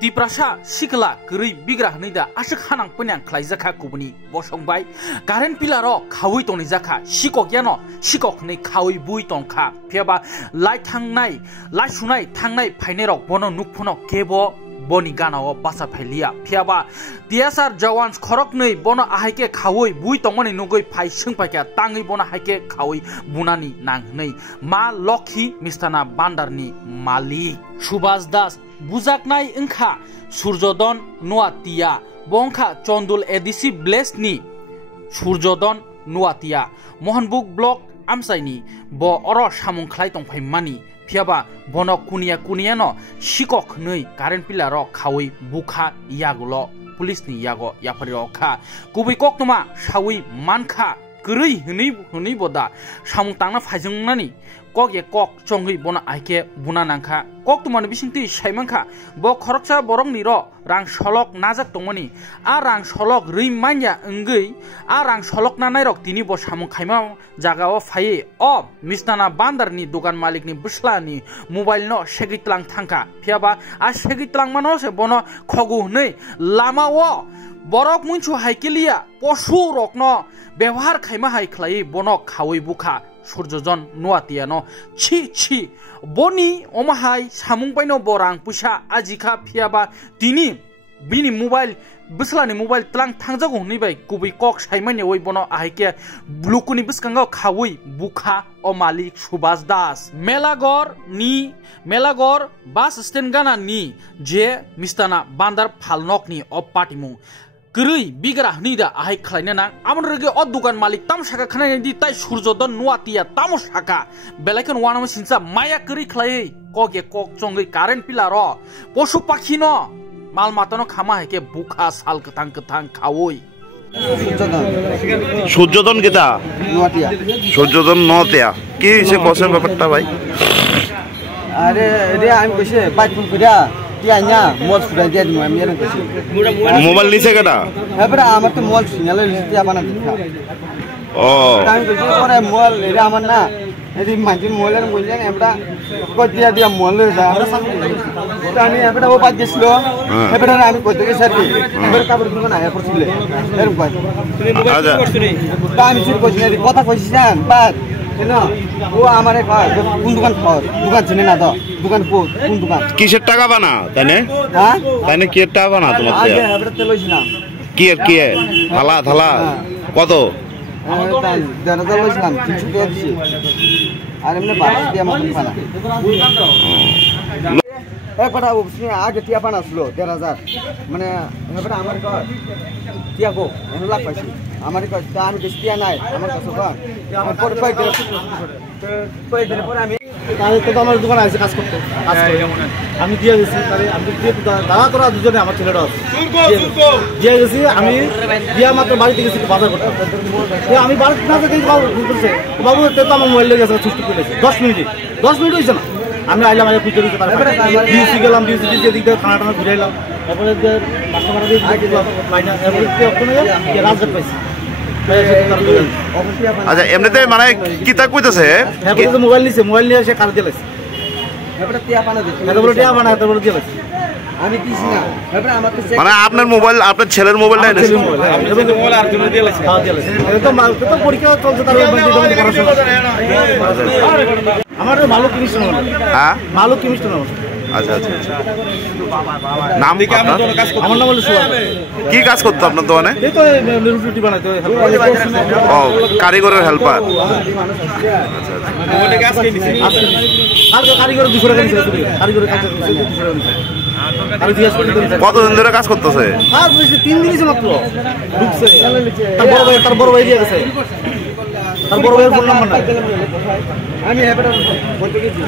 Tiprasa sikla geri bigra hnida asik hanang penyang klaizaka kubuni bosongbai karen pilaro khawi toni jaka sikok yano sikok nei khawi bui tongkha phiaba lai thangnai lai sunai thangnai phainero bono nukphono kebo boni ganao basa phailia phiaba tiasar jawans khorok nei bono ahaike khawi bui tongmani nugoi phai singpakya tangi bono haike khawi bunani nangnei ma lokhi mistana bandarni malik Subhas Das bujaknai engkha Suryodon Nuatia bongkha Chondul Edisi Blesni Suryodon Nuatia Mohanbuk Block Amsaini bo oro samung khlai tongphai mani phiaba bono kunia no sikok nei current pillar ro khawi bukha yagulo police ni yago yapari ro kha kubi koktuma sawi mankha gurui hni boda samung tangna phajungnani kok ye kok chonghi bona aike buna nangkha kok tumani bisingti saimangkha bo khoroksa borong ni ro rang solok najak tongmani a rang solok rui manya engei a rang solok na nairok tini bo samung khaima jagao phai o misnana bandar ni dogan malik ni busla ni mobile no segitlang thangka phiaba a segitlang mano se bono khogu nei lama o borok munchu haikelia posu rokno ব্যবহার Khaimah high খ্লাই বন খাওই বুখা Suryodon Nuatia no chi boni omahai samung paino borang pusa ajika phiaba tini bini mobile bislani mobile tlang thangjago ni bai kubi kok saimani oi bono ahaike blukuni biskango khawui bukha o malik Subhas Das Melagor bus stand gana ni je mistana bandar phalnok ni o patimung Geri bigra hnida ahai khlaina nang amon rege o dukan malik tam saka khanai di tai Suryodon Nuatia tam saka belakon wanam sinsa maya geri khlai koge kok chongai current pillar ro posu pakhi no mal matano khama heke bukha sal ketang khawoi Suryodon kita Nuatia Suryodon Nuatia ki se kosen ব্যাপারটা ভাই আরে রে আমি কইছে bike phone কইরা টিয়াnya mall sudah jadi mau ambil kesi mobile নিছে কেটা এবারে আমার তো mall সিনালে লিস্টিয়া বানা দিছা ও আমি কইছি পরে mall এরা আমার না এদি মাঝে মলের কইলে আমরা কই দিয়া mall লই যা আমরা সামনে তানি এবারে ও বাদ দিছিল এবারে আমি কইতে গেছি আর কি এবারে কাপড় দোকান আয়া করছিলে এরকম কই তুমি মোবাইল কি করছ নি তা আমি শুরু কইছি না কথা কইছিস বাদ না ও আমারে কয় কোন দোকান চিনে না তো দোকান কোন দোকান কিসের টাকা বানা তাইনে হ্যাঁ তাইনে কি টাকা বানা তোমার আগে আমরা তেল লইছিলাম কি থালা কত তাই দাদা লইছিলাম 300 টাকা দিছি আর এমনি 12 টাকা মতন পানা এবারে ওসনি আগে টিয়া পানা ছিল 13000 মানে এবারে আমার কয় টিয়া গো এনে লাখ পাইছি আমার কয় তা আমি টিয়া নাই আমার কাছে কয় আমার পরে কয় দিন পরে আমি তাহলে তো আমার দোকান আছে কাজ করতে আমি দিয়ে গেছি তাহলে আমি দিয়ে দাদা তোরা দুজনে আমার ছেলেটা আছে দিয়ে গেছি আমি দিয়া মাত্র বাড়িতে গেছি বাজার করতে আমি বাড়িতে না যেতে ফোন করছে বাবু তো আমার মোবাইল লেগে গেছে ছুটি করে 10 মিনিট হয়েছে না আমি আইলাম আগে পুজো দিতে তারপরে গেলাম দিকে দিকে খানাটা ঘুরে এলাম তারপরে যে বাসা ভাড়া দিয়ে লাইনা ওখানে রাজঘাট পাইছি আচ্ছা এমনিতে মানে কিতা কইতাছে মোবাইল নিয়ে সে কার দিলাইছে এবারে টিয়া পানা দিছে তারপরে দিয়ে লাইছে আমি দিছি না এবারে আমাকে মানে আপনার মোবাইল আপনার ছেলের মোবাইল নাই নাকি মোবাইল আর জন্য দিয়ে লাইছে দিয়ে লাইছে তো তো পরীক্ষা চলছে তার আমার ভালো কিনিস না হ্যাঁ ভালো কিনিস না আচ্ছা নাম কি আপনার আমার নাম হলো সুভাষ কি কাজ করতে আপনার দোকানে এই তো রুটি বানাইতে ও কারিগরের হেল্পার মোবাইলে কাজ কি দিছি আর কারিগর 200 টাকা দিছে কারিগরের কাজ 200 টাকা কতদিন ধরে কাজ করতেছে আর 3 দিনই মাত্র ঢুকছে তার বড় ভাই দিয়ে গেছে তার বড় ভাইয়ের ফোন নাম্বার নাই আমি এবারে বলতে গেছি